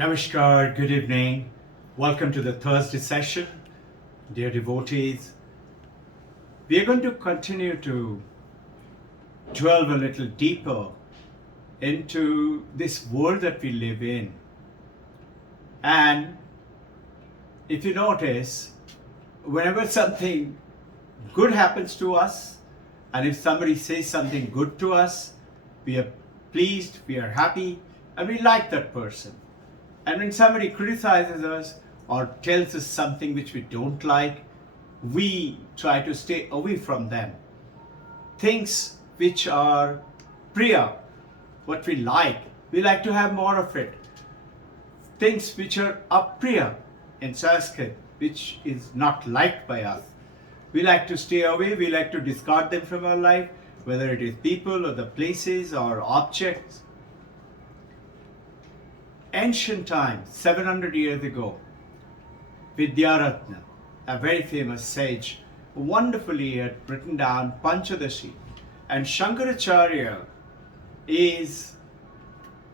Namaskar, good evening. Welcome to the Thursday session, dear devotees. We are going to continue to delve a little deeper into this world that we live in. And if you notice, whenever something good happens to us, and if somebody says something good to us, we are pleased, we are happy, and we like that person. And when somebody criticizes us or tells us something which we don't like, we try to stay away from them. Things which are priya, what we like to have more of it. Things which are apriya in Sanskrit, which is not liked by us, we like to stay away, we like to discard them from our life, whether it is people or the places or objects. Ancient times, 700 years ago, Vidyaratna, a very famous sage, wonderfully had written down Panchadashi. And Shankaracharya is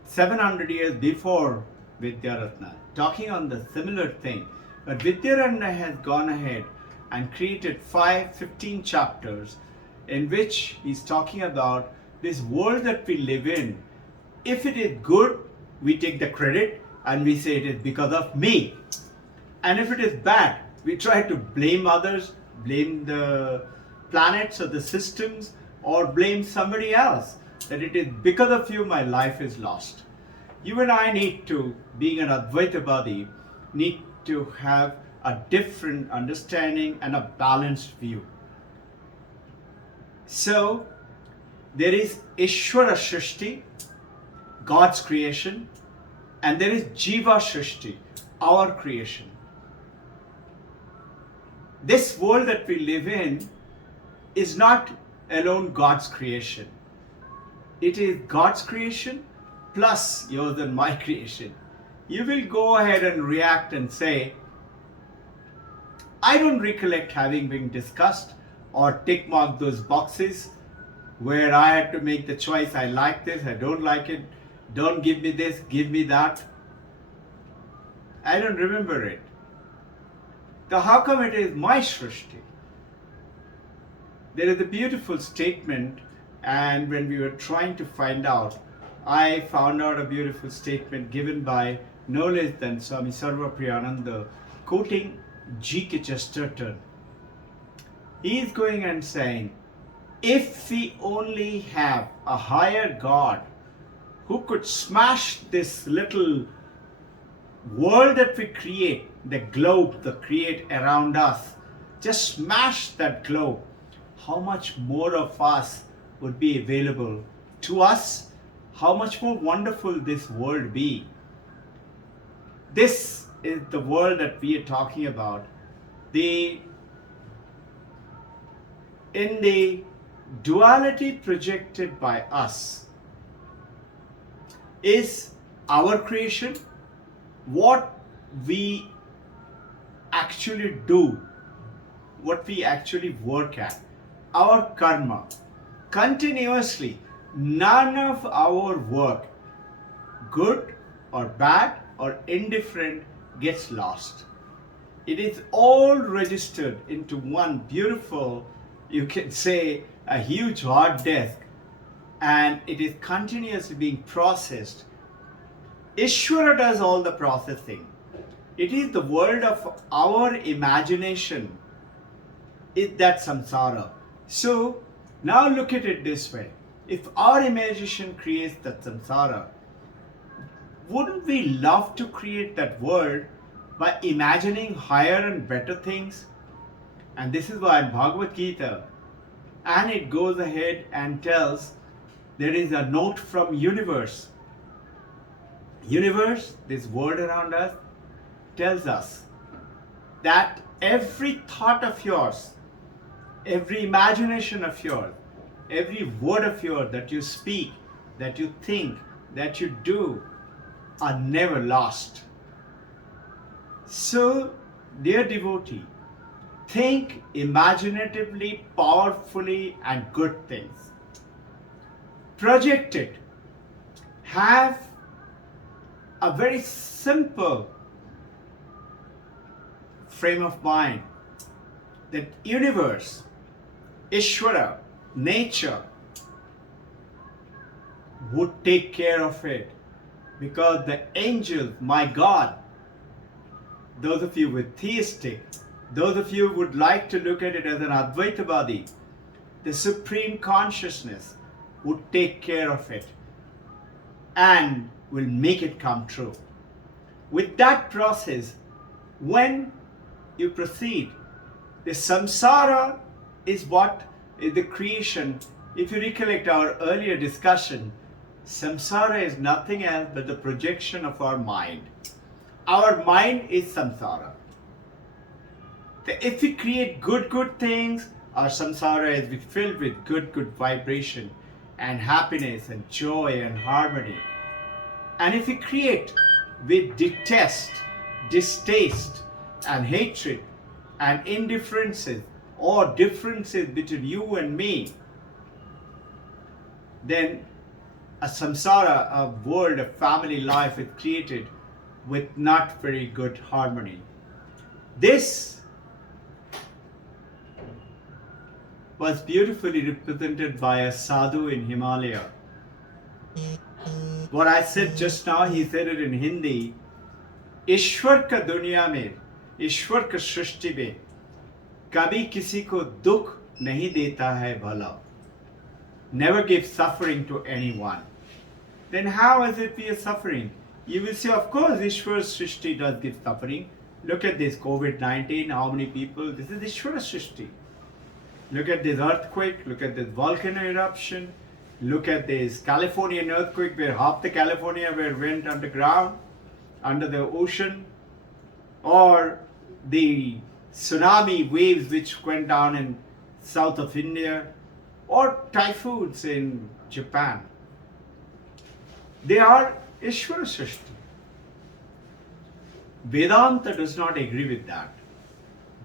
700 years before Vidyaratna, talking on the similar thing. But Vidyaratna has gone ahead and created 15 chapters in which he's talking about this world that we live in. If it is good, we take the credit and we say it is because of me. And if it is bad, we try to blame others, blame the planets or the systems, or blame somebody else, that it is because of you my life is lost. You and I need to, being an Advaitavadi, need to have a different understanding and a balanced view. So, there is Ishvara Shrishti, God's creation, and there is Jiva Shrishti, our creation. This world that we live in is not alone God's creation. It is God's creation plus yours and my creation. You will go ahead and react and say, I don't recollect having been discussed or tick mark those boxes where I had to make the choice, I like this, I don't like it, don't give me this, give me that. I don't remember it. So how come it is my Shrishti? There is a beautiful statement, and when we were trying to find out, I found out a beautiful statement given by no less than Swami Sarvapriyananda, quoting G.K. Chesterton. He is going and saying, if we only have a higher God who could smash this little world that we create, the globe that create around us, just smash that globe, how much more of us would be available to us? How much more wonderful this world be? This is the world that we are talking about. In the duality projected by us is our creation, what we actually do, what we actually work at, our karma. Continuously, none of our work, good or bad or indifferent, gets lost. It is all registered into one beautiful, you can say, a huge hard disk, and it is continuously being processed. Ishvara does all the processing. It is the world of our imagination, is that samsara. So now look at it this way. If our imagination creates that samsara, wouldn't we love to create that world by imagining higher and better things? And this is why Bhagavad Gita, and it goes ahead and tells, there is a note from universe. Universe, this world around us, tells us that every thought of yours, every imagination of yours, every word of yours that you speak, that you think, that you do, are never lost. So, dear devotee, think imaginatively, powerfully, and good things. Project it. Have a very simple frame of mind that universe, Ishvara, nature would take care of it, because the angels, my God, those of you with theistic, those of you who would like to look at it as an Advaitavadi, the supreme consciousness would take care of it and will make it come true. With that process, when you proceed, the samsara is what is the creation. If you recollect our earlier discussion, samsara is nothing else but the projection of our mind. Our mind is samsara. If we create good things, our samsara is filled with good vibration and happiness and joy and harmony. And if we create with detest, distaste and hatred and indifferences or differences between you and me, then a samsara, a world, a family life is created with not very good harmony. This was beautifully represented by a sadhu in Himalaya. What I said just now, he said it in Hindi. ईश्वर का दुनिया में, ईश्वर का सृष्टि में कभी किसी को दुख नहीं देता है भला. Never gives suffering to anyone. Then how is it we are suffering? You will say, of course, Ishwara's Srishti does give suffering. Look at this COVID-19, how many people, this is Ishwara's Srishti. Look at this earthquake, look at this volcano eruption, look at this Californian earthquake where half the California went underground, under the ocean, or the tsunami waves which went down in south of India, or typhoons in Japan. They are Ishvara Srishti. Vedanta does not agree with that.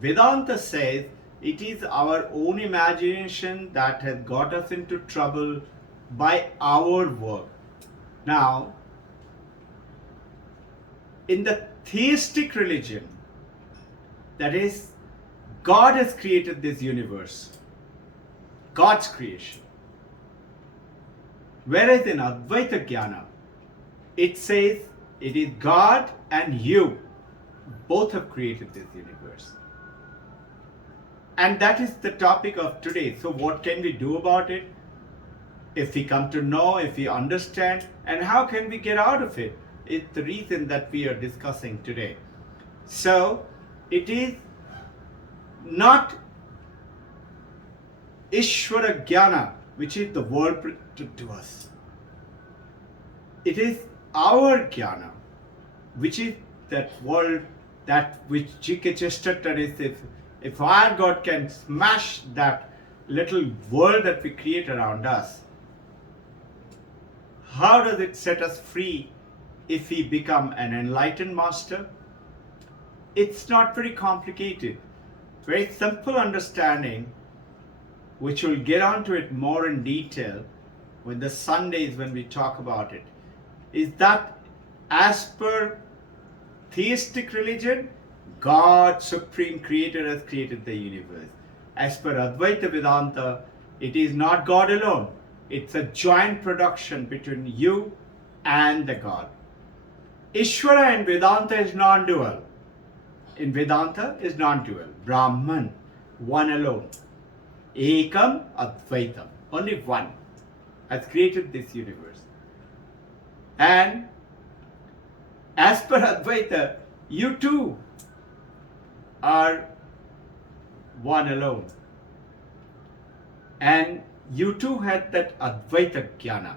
Vedanta says it is our own imagination that has got us into trouble by our work. Now, in the theistic religion, that is, God has created this universe, God's creation. Whereas in Advaita Jnana, it says it is God and you, both have created this universe. And that is the topic of today. So what can we do about it? If we come to know, if we understand, and how can we get out of it? It's the reason that we are discussing today. So it is not Ishvara Jnana, which is the world to us. It is our Jnana, which is that world, that which G.K. Chesterton says, if our God can smash that little world that we create around us, how does it set us free if we become an enlightened master? It's not very complicated. Very simple understanding, which we'll get onto it more in detail when the Sundays when we talk about it, is that as per theistic religion, God, Supreme Creator, has created the universe. As per Advaita Vedanta, it is not God alone. It's a joint production between you and the God. Ishvara in Vedanta is non-dual. In Vedanta is non-dual. Brahman, one alone. Ekam Advaitam, only one has created this universe. And as per Advaita, you too are one alone. And you too had that Advaita Jnana.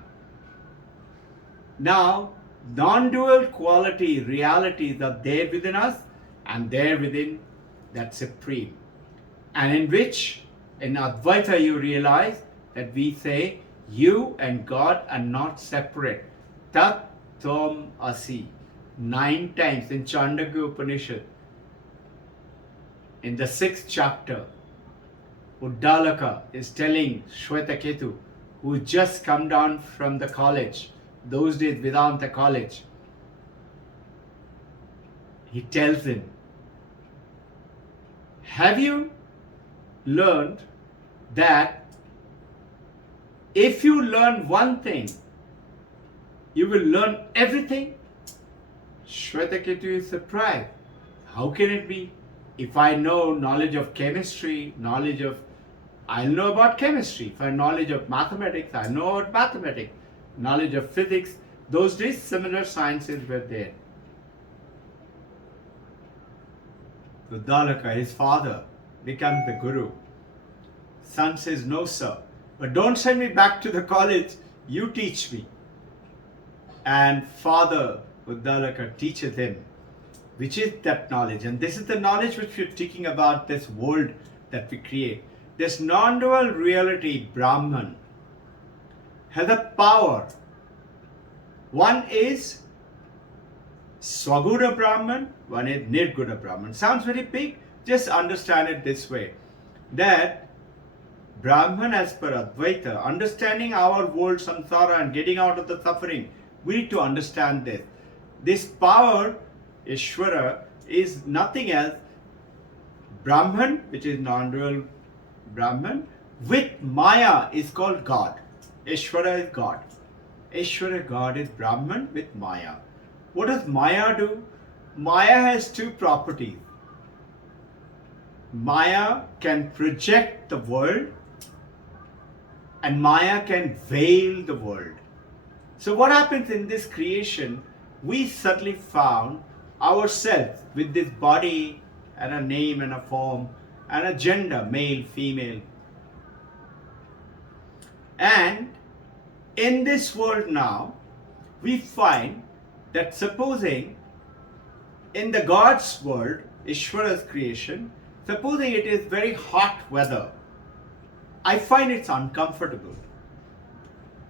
Now, non-dual quality, realities are there within us and there within that Supreme. And in which, in Advaita, you realize that we say, you and God are not separate. Tat Tom Asi. 9 times in Chandogya Upanishad. In the 6th chapter, Uddalaka is telling Shwetaketu, who just come down from the college, those days Vedanta college, He tells him, have you learned that if you learn one thing, you will learn everything? Shwetaketu is surprised. How can it be? If I know knowledge of chemistry, I'll know about chemistry. If I have knowledge of mathematics, I know about mathematics. Knowledge of physics. Those days, similar sciences were there. Uddalaka, his father, becomes the guru. Son says, no sir, but don't send me back to the college, you teach me. And father Uddalaka teaches him, which is that knowledge. And this is the knowledge which we're speaking about, this world that we create. This non-dual reality, Brahman, has a power. One is Swaguna Brahman, one is Nirguna Brahman. Sounds very big, just understand it this way. That Brahman, as per Advaita, understanding our world samsara and getting out of the suffering, we need to understand this. This power, Ishvara, is nothing else Brahman, which is non-dual Brahman, with Maya is called God. Ishvara is God. Ishvara, God, is Brahman with Maya. What does Maya do? Maya has two properties. Maya can project the world and Maya can veil the world. So what happens in this creation, we suddenly found ourselves with this body and a name and a form and a gender, male, female. And in this world now, we find that supposing in the God's world, Ishvara's creation, supposing it is very hot weather, I find it's uncomfortable.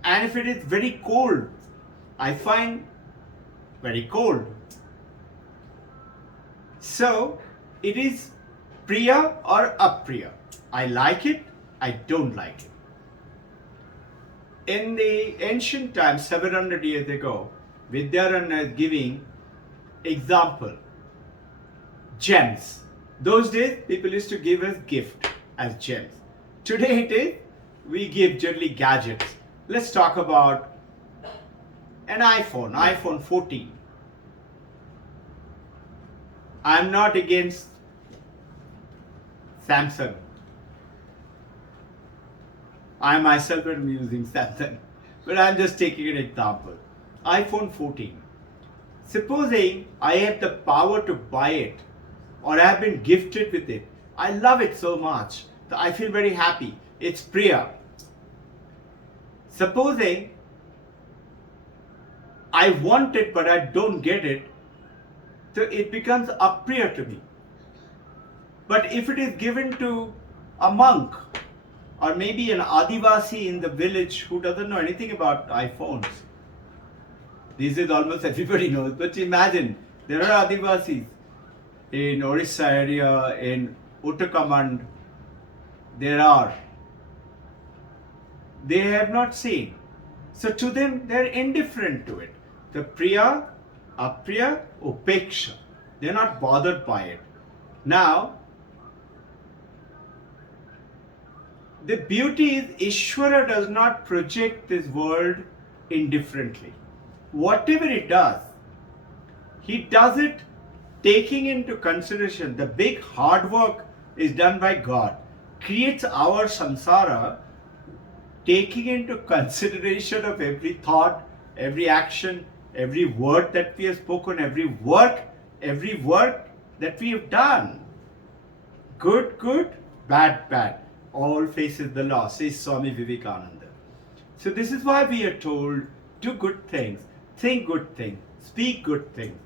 And if it is very cold, I find very cold. So it is Priya or Apriya. I like it, I don't like it. In the ancient times, 700 years ago, Vidyaranya is giving example, gems. Those days, people used to give us gift as gems. Today it is, we give generally gadgets. Let's talk about an iPhone 14. I'm not against Samsung. I myself am using Samsung, but I'm just taking an example. iPhone 14. Supposing I have the power to buy it, or I have been gifted with it, I love it so much that I feel very happy. It's Priya. Supposing I want it but I don't get it, so it becomes Apriya to me. But if it is given to a monk, or maybe an Adivasi in the village who doesn't know anything about iPhones, these days almost everybody knows, but imagine, there are Adivasis in Orissa area, in Uttarakhand, they have not seen. So to them, they're indifferent to it. The Priya, Apriya, Upeksha, they're not bothered by it. Now, the beauty is Ishvara does not project this world indifferently. Whatever he does it taking into consideration the big hard work is done by God, creates our samsara, taking into consideration of every thought, every action, every word that we have spoken, every work that we have done. Good, good, bad, bad. All faces the law, says Swami Vivekananda. So this is why we are told, do good things, think good things, speak good things.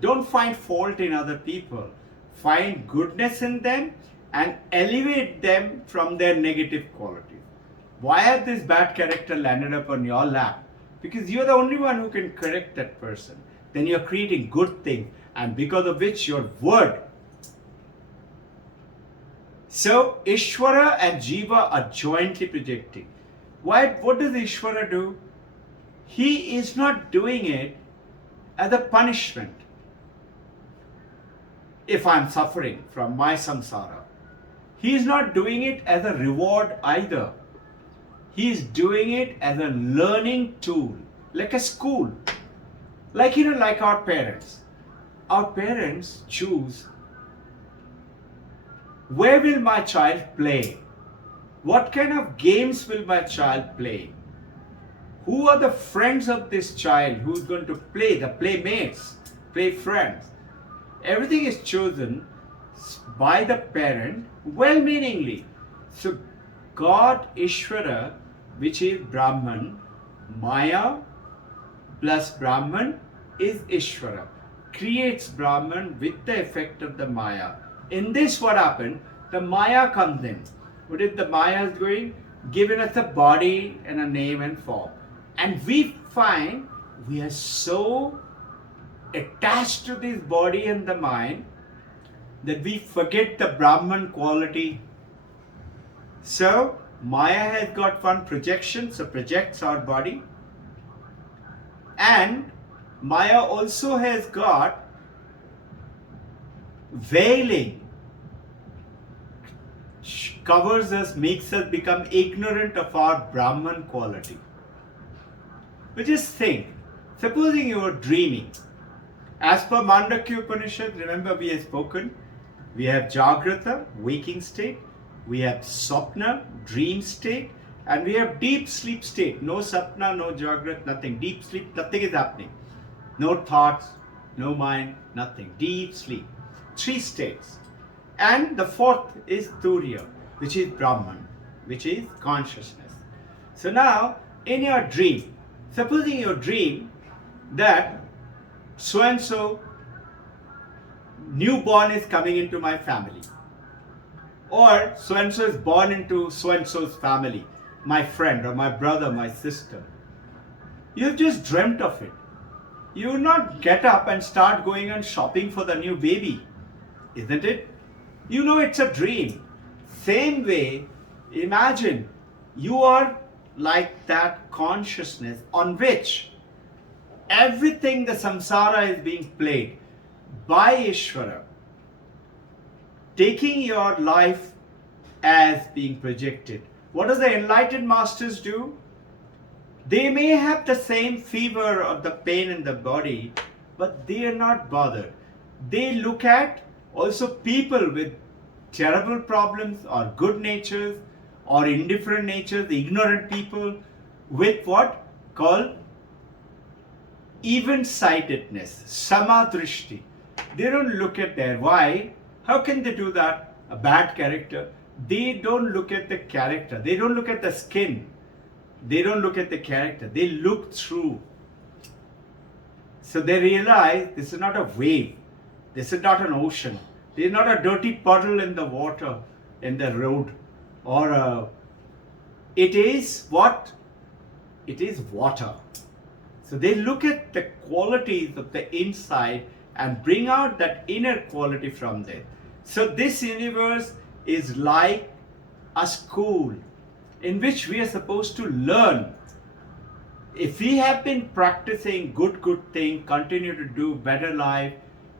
Don't find fault in other people. Find goodness in them and elevate them from their negative qualities. Why has this bad character landed up on your lap? Because you're the only one who can correct that person. Then you're creating good things, and because of which your word. So Ishvara and Jiva are jointly projecting. What does Ishvara do? He is not doing it as a punishment. if I'm suffering from my samsara. He is not doing it as a reward either. He is doing it as a learning tool, like a school. Like, like our parents. Our parents choose, where will my child play? What kind of games will my child play? Who are the friends of this child who's going to play, the playmates, play friends? Everything is chosen by the parent well-meaningly. So God, Ishvara, which is Brahman, Maya plus Brahman is Ishvara, creates Brahman with the effect of the Maya. In this, what happened? The Maya comes in. What is the Maya is doing? Giving us a body and a name and form. And we find we are so attached to this body and the mind that we forget the Brahman quality. So Maya has got one projection, so projects our body. And Maya also has got veiling, covers us, makes us become ignorant of our Brahman quality. But just think, supposing you are dreaming. As per Mandakya Upanishad, remember we have spoken, we have Jagrata, waking state, we have Sapna, dream state, and we have deep sleep state. No Sapna, no Jagrata, nothing. Deep sleep, nothing is happening. No thoughts, no mind, nothing. Deep sleep. 3 states. And the 4th is Turiya, which is Brahman, which is consciousness. So now, in your dream, supposing your dream that so-and-so newborn is coming into my family, or so-and-so is born into so-and-so's family, my friend or my brother, my sister. You've just dreamt of it. You will not get up and start going and shopping for the new baby, isn't it? You know it's a dream. Same way, imagine you are like that consciousness on which everything the samsara is being played by Ishvara, taking your life as being projected. What do the enlightened masters do? They may have the same fever or the pain in the body, but they are not bothered. They look at also people with terrible problems or good natures or indifferent natures, ignorant people with what? Called even-sightedness, samadrishti. They don't look at their why. How can they do that? A bad character. They don't look at the character. They don't look at the skin. They don't look at the character. They look through. So they realize this is not a wave. This is not an ocean. This is not a dirty puddle in the water, in the road. Or it is what? It is water. So they look at the qualities of the inside and bring out that inner quality from there. So this universe is like a school in which we are supposed to learn. If we have been practicing good thing, continue to do better life,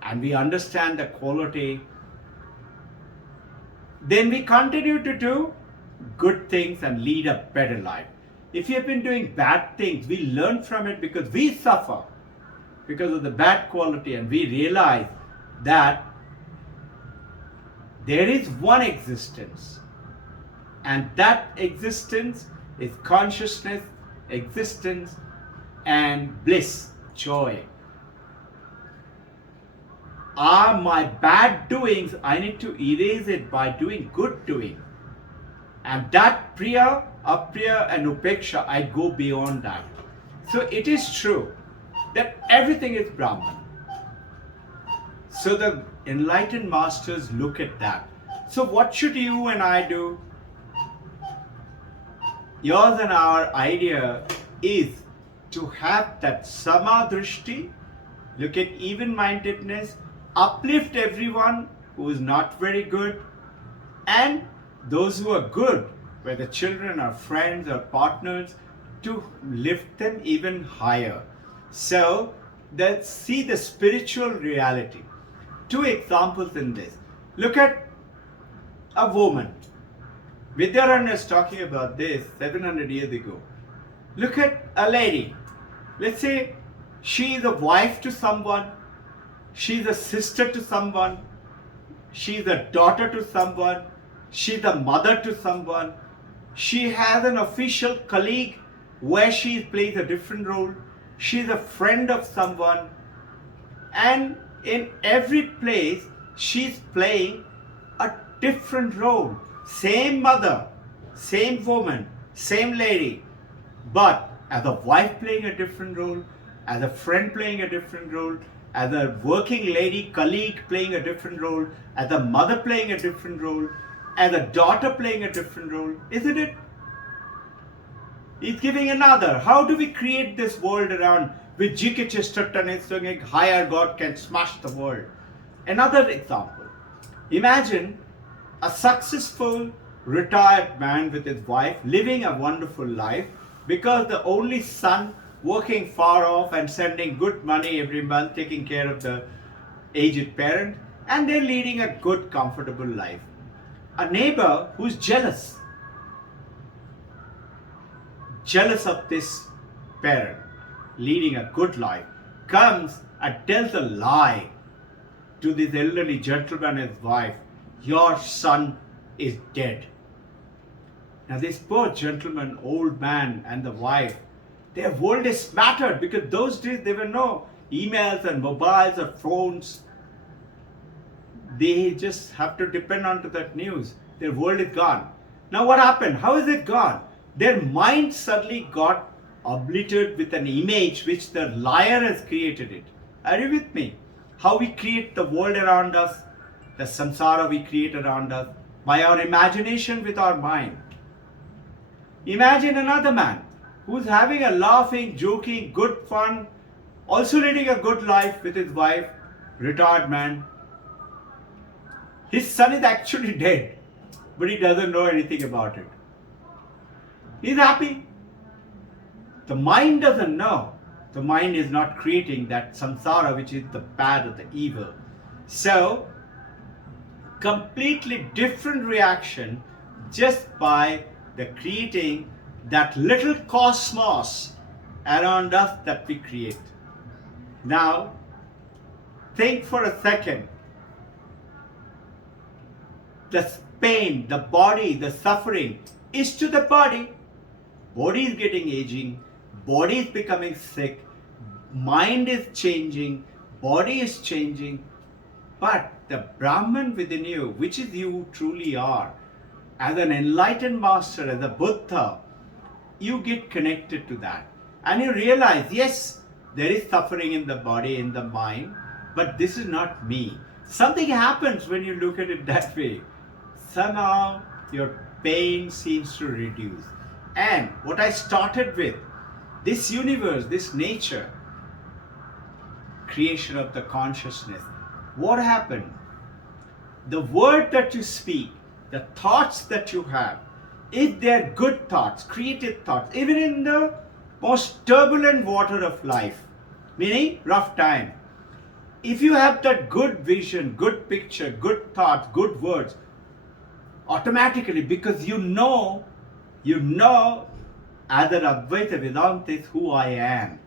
and we understand the quality, then we continue to do good things and lead a better life. If you have been doing bad things, we learn from it because we suffer because of the bad quality, and we realize that there is one existence, and that existence is consciousness, existence, and bliss, joy. My bad doings, I need to erase it by doing good doing. And that priya, apriya, and upeksha, I go beyond that. So it is true that everything is Brahman. So the enlightened masters look at that. So what should you and I do? Yours and our idea is to have that samadrishti, look at even-mindedness, uplift everyone who is not very good, and those who are good, whether children or friends or partners, to lift them even higher. So let's see the spiritual reality. two examples in this. Look at a woman. Vidyaran is talking about this 700 years ago. Look at a lady. Let's say she is a wife to someone, she is a sister to someone, she is a daughter to someone, she is a mother to someone, she has an official colleague where she plays a different role, she is a friend of someone, and in every place she is playing a different role. Same mother, same woman, same lady, but as a wife playing a different role, as a friend playing a different role, as a working lady colleague playing a different role, as a mother playing a different role, as a daughter playing a different role, isn't it? He's giving another. How do we create this world around with G.K. Chesterton is saying higher God can smash the world? Another example. Imagine a successful retired man with his wife living a wonderful life because the only son working far off and sending good money every month, taking care of the aged parent, and they're leading a good, comfortable life. A neighbor who's jealous of this parent leading a good life comes and tells a lie to this elderly gentleman and his wife, your son is dead. Now this poor gentleman, old man and the wife, their world is smattered because those days there were no emails and mobiles or phones. They just have to depend on to that news. Their world is gone. Now what happened? How is it gone? Their mind suddenly got obliterated with an image which the liar has created it. Are you with me? How we create the world around us, the samsara we create around us, by our imagination with our mind. Imagine another man who's having a laughing, joking, good fun, also leading a good life with his wife, retired man. His son is actually dead, but he doesn't know anything about it. He's happy. The mind doesn't know. The mind is not creating that samsara, which is the bad or the evil. So, completely different reaction just by the creating that little cosmos around us that we create. Now, think for a second. The pain, the body, the suffering is to the body. Body is getting aging, body is becoming sick, mind is changing, body is changing. But the Brahman within you, which is you truly are, as an enlightened master, as a Buddha, you get connected to that. And you realize, yes, there is suffering in the body, in the mind, but this is not me. Something happens when you look at it that way. Somehow your pain seems to reduce. And what I started with, this universe, this nature, creation of the consciousness, what happened? The word that you speak, the thoughts that you have, if they're good thoughts, creative thoughts, even in the most turbulent water of life, meaning rough time, if you have that good vision, good picture, good thoughts, good words, automatically, because you know as an Advaita Vedanta is who I am,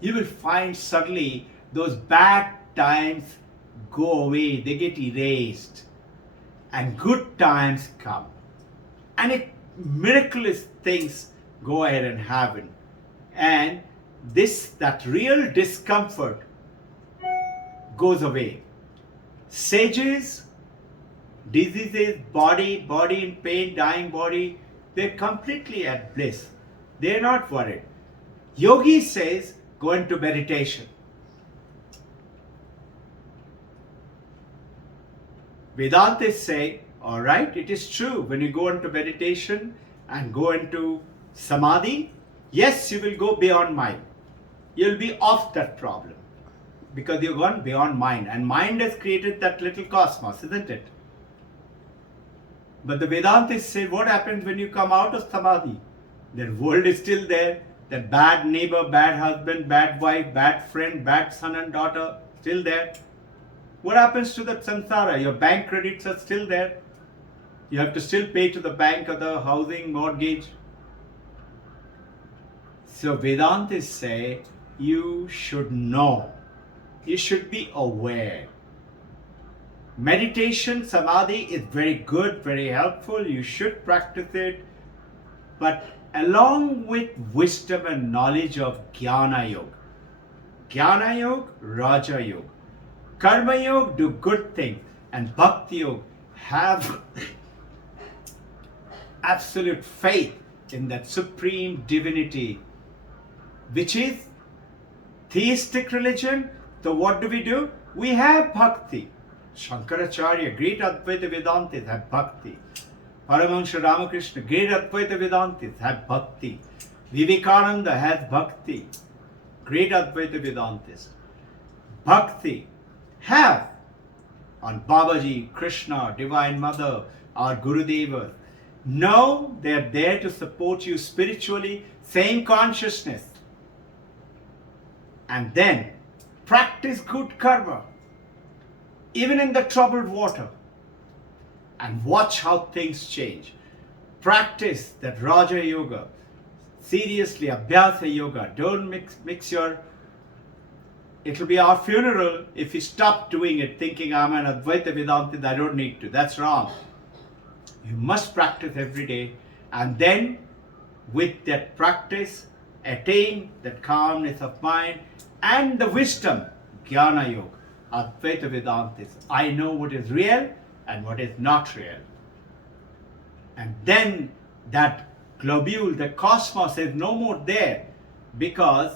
you will find suddenly those bad times go away, they get erased, and good times come. And miraculous things go ahead and happen. And that real discomfort goes away. Sages, diseases, body in pain, dying body, they're completely at bliss. They're not worried. Yogi says, go into meditation. Vedantists say, all right, it is true. When you go into meditation and go into samadhi, yes, you will go beyond mind. You'll be off that problem because you've gone beyond mind. And mind has created that little cosmos, isn't it? But the Vedantists say, what happens when you come out of samadhi? The world is still there. That bad neighbor, bad husband, bad wife, bad friend, bad son and daughter, still there. What happens to the samsara? Your bank credits are still there. You have to still pay to the bank or the housing mortgage. So Vedantists say you should know. You should be aware. Meditation, samadhi is very good, very helpful. You should practice it. But along with wisdom and knowledge of Jnana Yoga, Raja Yoga, Karma Yoga, do good things, and Bhakti Yoga, have absolute faith in that supreme divinity, which is theistic religion. So what do? We have bhakti. Shankaracharya, great Advaita Vedantis, have bhakti. Paramahansa Ramakrishna, great Advaita Vedantis, have bhakti. Vivekananda has bhakti. Great Advaita Vedantis. Bhakti have on Babaji, Krishna, Divine Mother, our Gurudevas. No, they are there to support you spiritually, same consciousness. And then practice good karma, even in the troubled water, and watch how things change. Practice that Raja Yoga, seriously, Abhyasa Yoga. Don't mix your... It'll be our funeral if we stop doing it thinking I'm an Advaita Vedantist, I don't need to. That's wrong. You must practice every day, and then with that practice, attain that calmness of mind and the wisdom, Jnana Yoga, Advaita Vedantis. I know what is real and what is not real. And then that globule, the cosmos is no more there, because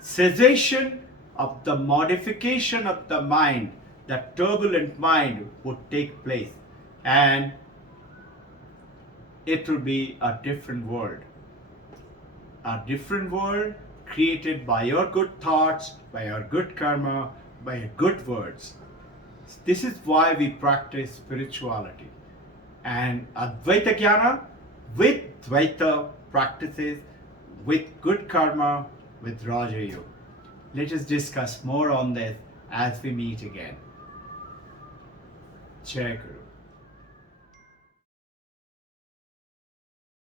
cessation of the modification of the mind, that turbulent mind, would take place, and it will be a different world. A different world created by your good thoughts, by your good karma, by your good words. This is why we practice spirituality. And Advaita Jnana with Dvaita practices, with good karma, with Raja Yoga. Let us discuss more on this as we meet again. Jai Guru.